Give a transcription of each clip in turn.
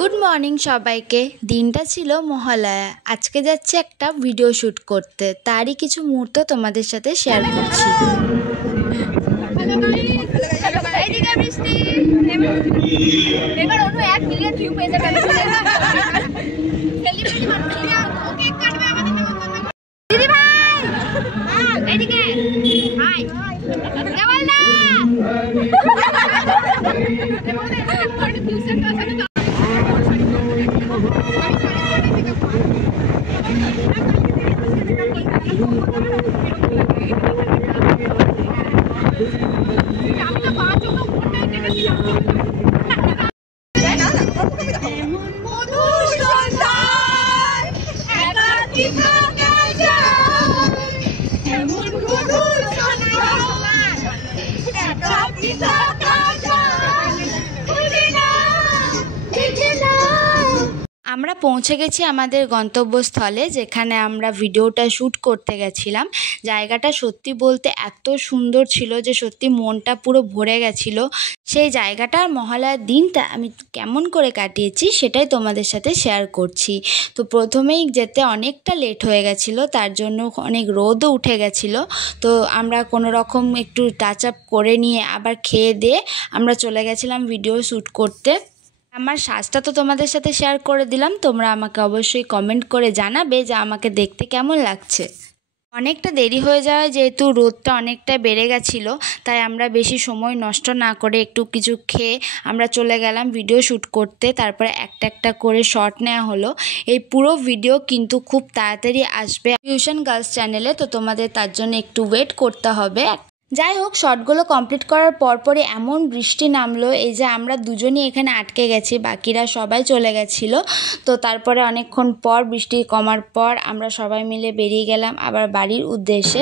Good morning সবাইকে। দিনটা ছিল মহালয়া। আজকে যাচ্ছে একটা ভিডিও শুট করতে, তারই কিছু মুহূর্ত তোমাদের সাথে শেয়ার করছি। আমরা পৌঁছে গেছি আমাদের গন্তব্যস্থলে, যেখানে আমরা ভিডিওটা শ্যুট করতে গেছিলাম। জায়গাটা সত্যি বলতে এত সুন্দর ছিল যে সত্যি মনটা পুরো ভরে গেছিল। সেই জায়গাটার মহালয়ার দিনটা আমি কেমন করে কাটিয়েছি সেটাই তোমাদের সাথে শেয়ার করছি। তো প্রথমেই যেতে অনেকটা লেট হয়ে গেছিলো, তার জন্য অনেক রোদও উঠে গেছিলো। তো আমরা কোনো রকম একটু টাচ আপ করে নিয়ে আবার খেয়ে দিয়ে আমরা চলে গেছিলাম ভিডিও শ্যুট করতে। আমার সাজটা তো তোমাদের সাথে শেয়ার করে দিলাম, তোমরা আমাকে অবশ্যই কমেন্ট করে জানাবে যে আমাকে দেখতে কেমন লাগছে। অনেকটা দেরি হয়ে যাওয়ায় যেহেতু রোদটা অনেকটা বেড়ে গেছিলো, তাই আমরা বেশি সময় নষ্ট না করে একটু কিছু খেয়ে আমরা চলে গেলাম ভিডিও শ্যুট করতে। তারপরে একটা একটা করে শট নেওয়া হলো। এই পুরো ভিডিও কিন্তু খুব তাড়াতাড়ি আসবে ফিউশন গার্লস চ্যানেলে, তো তোমাদের তার জন্য একটু ওয়েট করতে হবে। যাই হোক, শর্টগুলো কমপ্লিট করার পরপরই এমন বৃষ্টি নামলো, এই যে আমরা দুজনই এখানে আটকে গেছি, বাকিরা সবাই চলে গেছিলো। তো তারপরে অনেকক্ষণ পর বৃষ্টি কমার পর আমরা সবাই মিলে বেরিয়ে গেলাম আবার বাড়ির উদ্দেশ্যে।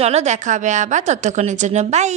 চলো দেখা হবে আবার, ততক্ষণের জন্য বাই।